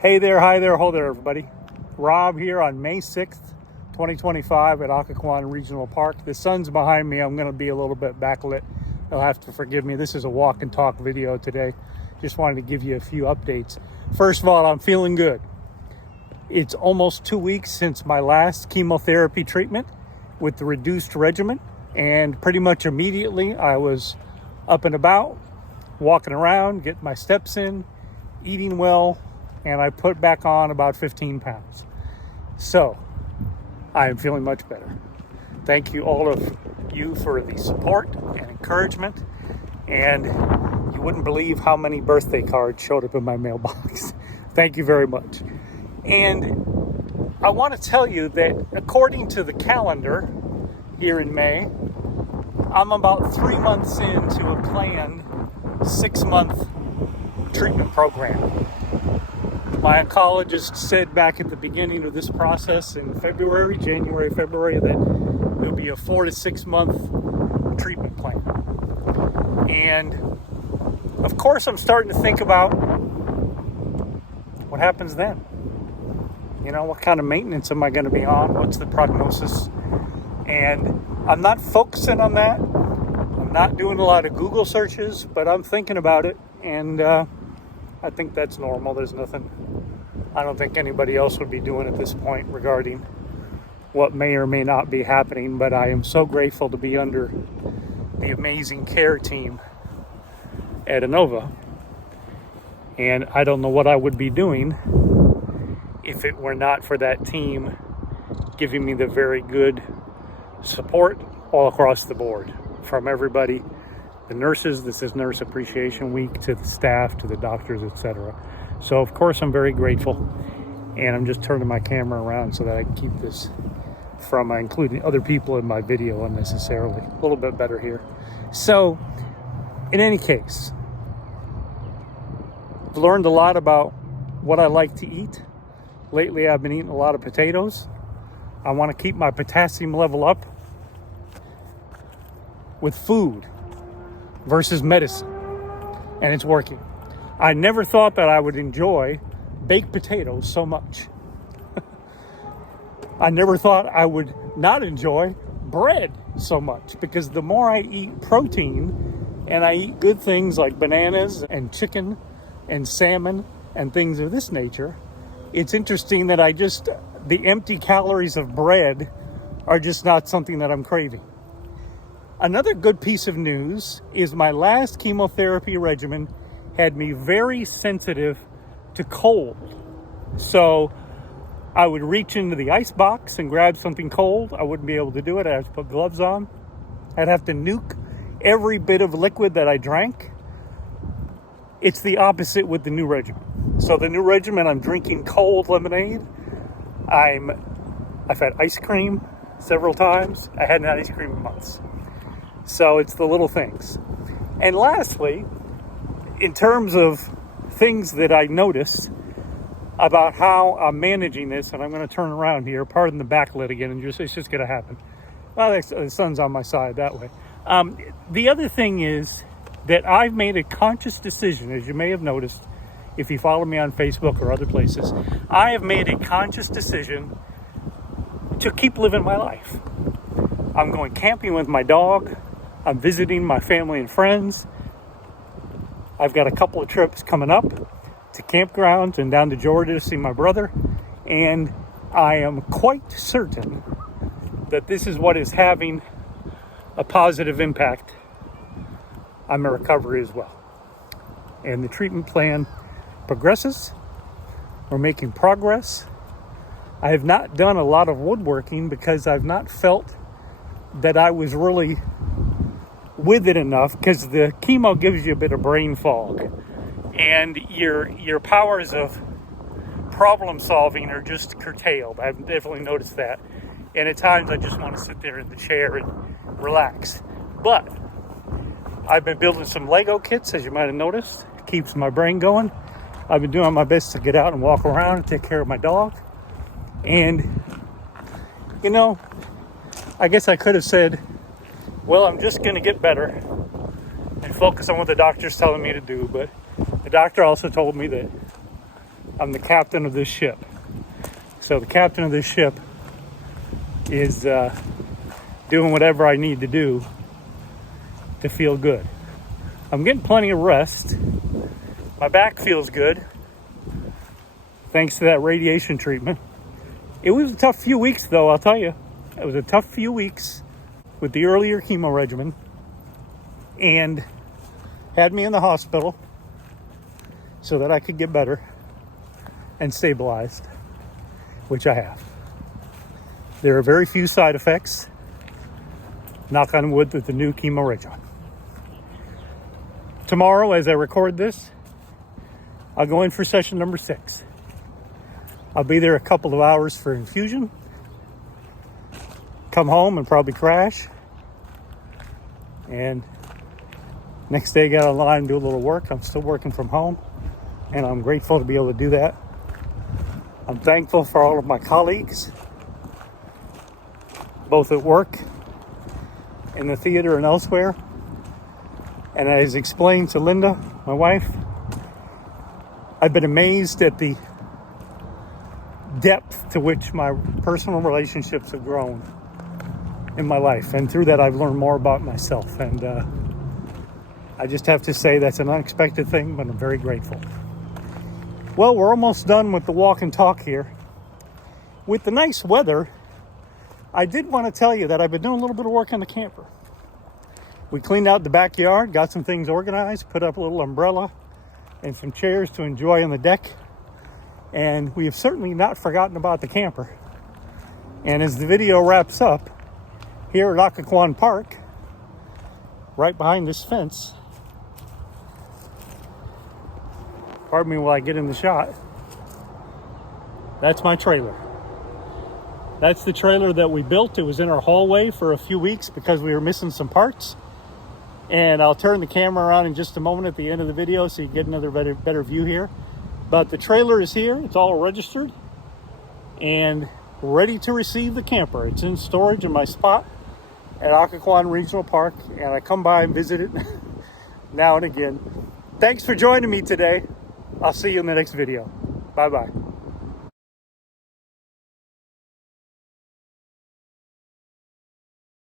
Hey there, hi there, ho there, everybody. Rob here on May 6th, 2025 at Occoquan Regional Park. The sun's behind me. I'm going to be a little bit backlit. You'll have to forgive me. This is a walk and talk video today. Just wanted to give you a few updates. First of all, I'm feeling good. It's almost 2 weeks since my last chemotherapy treatment with the reduced regimen. And pretty much immediately I was up and about, walking around, getting my steps in, eating well, and I put back on about 15 pounds. So I am feeling much better. Thank you, all of you, for the support and encouragement. And you wouldn't believe how many birthday cards showed up in my mailbox. Thank you very much. And I want to tell you that according to the calendar here in May, I'm about 3 months into a planned 6-month treatment program. My oncologist said back at the beginning of this process in January, February, that there'll be a 4 to 6 month treatment plan. And of course, I'm starting to think about what happens then. You know, what kind of maintenance am I going to be on? What's the prognosis? And I'm not focusing on that. I'm not doing a lot of Google searches, but I'm thinking about it. And I think that's normal. There's nothing I don't think anybody else would be doing at this point regarding what may or may not be happening. But I am so grateful to be under the amazing care team at Inova. And I don't know what I would be doing if it were not for that team giving me the very good support all across the board from everybody. The nurses, this is Nurse Appreciation Week, to the staff, to the doctors, etc. So of course I'm very grateful, and I'm just turning my camera around so that I can keep this from including other people in my video unnecessarily. A little bit better here. So in any case, I've learned a lot about what I like to eat. Lately I've been eating a lot of potatoes. I want to keep my potassium level up with food versus medicine, and it's working. I never thought that I would enjoy baked potatoes so much. I never thought I would not enjoy bread so much, because the more I eat protein and I eat good things like bananas and chicken and salmon and things of this nature, it's interesting that the empty calories of bread are just not something that I'm craving. Another good piece of news is my last chemotherapy regimen had me very sensitive to cold. So I would reach into the ice box and grab something cold. I wouldn't be able to do it. I'd have to put gloves on. I'd have to nuke every bit of liquid that I drank. It's the opposite with the new regimen. So the new regimen, I'm drinking cold lemonade. I've had ice cream several times. I hadn't had ice cream in months. So it's the little things. And lastly, in terms of things that I noticed about how I'm managing this, and I'm going to turn around here, pardon the backlit again, and it's just going to happen. Well, the sun's on my side that way. The other thing is that I've made a conscious decision, as you may have noticed, if you follow me on Facebook or other places, I have made a conscious decision to keep living my life. I'm going camping with my dog. I'm visiting my family and friends. I've got a couple of trips coming up to campgrounds and down to Georgia to see my brother. And I am quite certain that this is what is having a positive impact on my recovery as well. And the treatment plan progresses. We're making progress. I have not done a lot of woodworking because I've not felt that I was really with it enough, because the chemo gives you a bit of brain fog, and your powers of problem solving are just curtailed. I've definitely noticed that. And at times I just want to sit there in the chair and relax. But I've been building some Lego kits, as you might have noticed. It keeps my brain going. I've been doing my best to get out and walk around and take care of my dog. And, you know, I guess I could have said, well, I'm just going to get better and focus on what the doctor's telling me to do. But the doctor also told me that I'm the captain of this ship. So the captain of this ship is doing whatever I need to do to feel good. I'm getting plenty of rest. My back feels good, thanks to that radiation treatment. It was a tough few weeks, though, I'll tell you. It was a tough few weeks with the earlier chemo regimen, and had me in the hospital so that I could get better and stabilized, which I have. There are very few side effects, knock on wood, with the new chemo regimen. Tomorrow, as I record this, I'll go in for session number 6. I'll be there a couple of hours for infusion, come home and probably crash, and next day get online and do a little work. I'm still working from home, and I'm grateful to be able to do that. I'm thankful for all of my colleagues, both at work, in the theater, and elsewhere. And as explained to Linda, my wife, I've been amazed at the depth to which my personal relationships have grown in my life. And through that, I've learned more about myself. And I just have to say that's an unexpected thing, but I'm very grateful. Well, we're almost done with the walk and talk here. With the nice weather, I did want to tell you that I've been doing a little bit of work on the camper. We cleaned out the backyard, got some things organized, put up a little umbrella and some chairs to enjoy on the deck. And we have certainly not forgotten about the camper. And as the video wraps up, here at Occoquan Park, right behind this fence, pardon me while I get in the shot, that's my trailer. That's the trailer that we built. It was in our hallway for a few weeks because we were missing some parts. And I'll turn the camera around in just a moment at the end of the video so you get another better view here. But the trailer is here. It's all registered and ready to receive the camper. It's in storage in my spot at Occoquan Regional Park, and I come by and visit it now and again. Thanks for joining me today. I'll see you in the next video. Bye-bye.